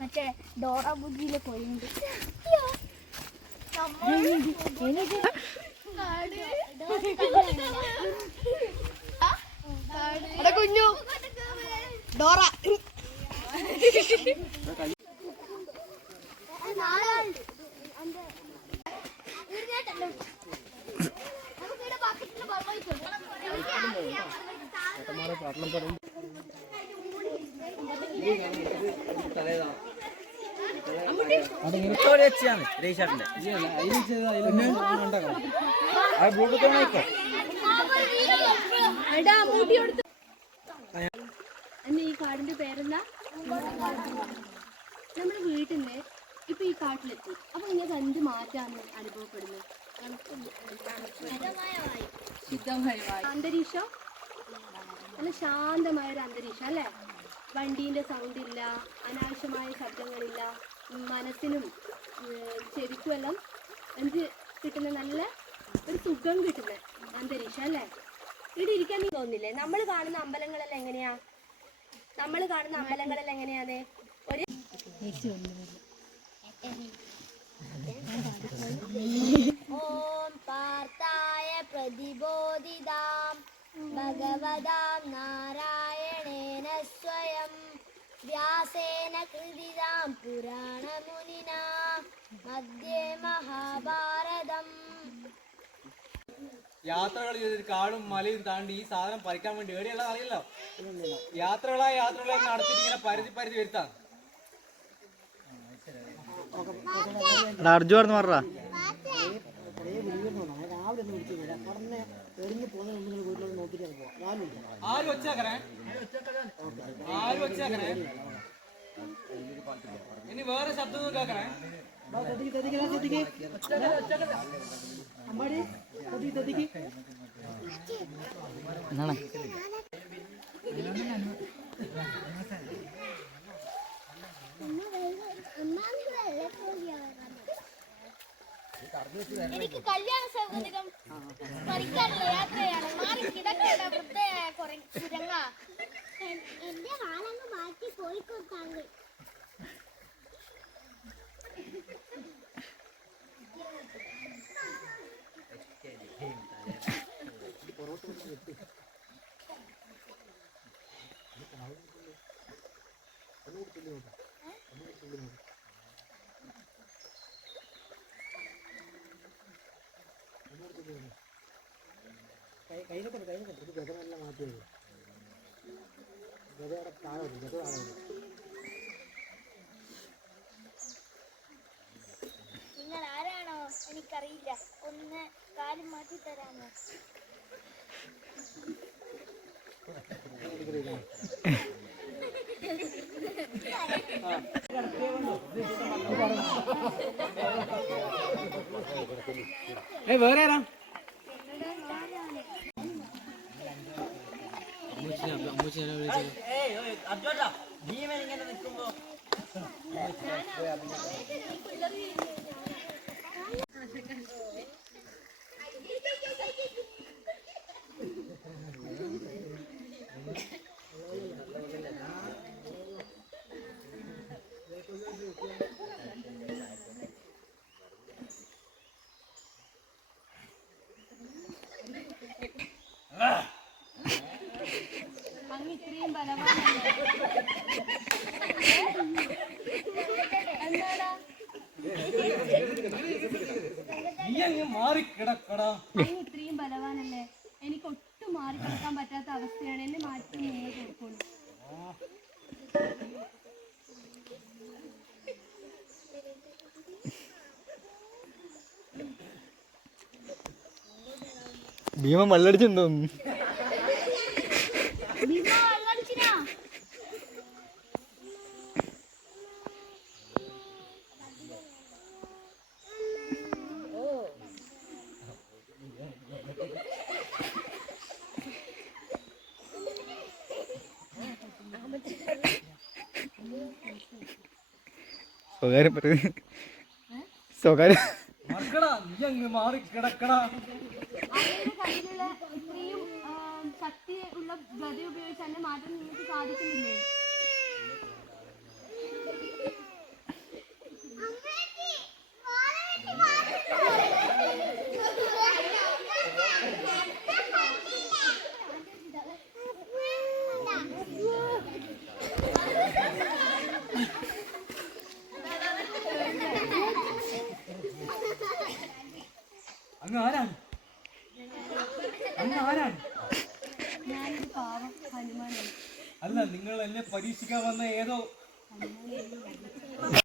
മറ്റേ ഡോറ ബുദ്ധിയിലെ പോയിണ്ട്. കുഞ്ഞു ഡോറ ഈ കാടിന്റെ പേരെന്താ? നമ്മുടെ വീട്ടിൽ നിന്ന് ഇപ്പൊ ഈ കാട്ടിലെത്തി. അപ്പൊ നിങ്ങൾക്ക് എന്ത് മാറ്റാണ് അനുഭവപ്പെടുന്നത്? ശുദ്ധമായ അന്തരീക്ഷം, നല്ല ശാന്തമായ ഒരു അന്തരീക്ഷം അല്ലേ? വണ്ടീൻ്റെ സൗണ്ട് ഇല്ല, അനാവശ്യമായ ശബ്ദങ്ങളില്ല, മനസ്സിനും ചെവിക്കും എല്ലാം എന്ത് കിട്ടുന്ന നല്ല ഒരു സുഖം കിട്ടുന്ന അന്തരീക്ഷം അല്ലേ? ഇവിടെ ഇരിക്കാൻ തോന്നില്ലേ? നമ്മൾ കാണുന്ന അമ്പലങ്ങളെല്ലാം എങ്ങനെയാ? ഒരു ഓം പാർത്ഥായ പ്രതിബോധിതാം ഭഗവതാം നാരായണേന സ്വയം വ്യാസേന കൃതിതാം പുരാണമുനിനാ മധ്യേ മഹാഭാരതം. യാത്രകൾ ചെയ്ത് കാടും മലയും താണ്ടി ഈ സാധനം പറിക്കാൻ വേണ്ടി എവിടെയുള്ള അറിയില്ലോ. യാത്രകളായി നടത്തിയിട്ട് ഇങ്ങനെ പരിധി വരുത്താം. അർജുൻ പറഞ്ഞ ആരും വെച്ചേക്കണേ ഇനി വേറെ ശബ്ദം കേൾക്കണേ. എനിക്ക് കല്യാണ സൗകര്യം പറിക്കാനുള്ള യാത്രയാണ്. മാറി കിടക്കേണ്ട വൃദ്ധയായ കുരങ്ങ. എന്റെ വാളങ്ങ് മാറ്റി പോയിക്കൊടുത്താങ്കൾ. നിങ്ങൾ ആരാണോ എനിക്കറിയില്ല, ഒന്ന് കാലും മാറ്റി തരാമോ? വേറെ ആരാ? അങ്ങ് ഇത്രയും ബലവാനല്ലേ? എന്താടാ അങ്ങ് ഇത്രയും ബലവാനല്ലേ? എനിക്ക് ഒട്ടും മാറിക്കിടക്കാൻ പറ്റാത്ത അവസ്ഥയാണ്. എന്നെ മാറ്റി നിങ്ങൾ കൊടുക്കുള്ളൂ. ഭീമൻ വെള്ളടിച്ചിട്ടുണ്ടോ? സ്വകാര്യം പറയുന്നത് സ്വകാര്യം മാറി കിടക്കടാ. ഇത്രയും ശക്തിയുള്ള ഗതി ഉപയോഗിച്ച് തന്നെ മാറ്റം നിങ്ങൾക്ക് സാധിക്കുന്നില്ലേ? അങ്ങ് ആരാണ്? അങ്ങ് ആരാണ്? ഞാനൊരു പാവം ഹനുമാനാണ്. അല്ല, നിങ്ങൾ എന്നെ പരീക്ഷിക്കാൻ വന്ന ഏതോ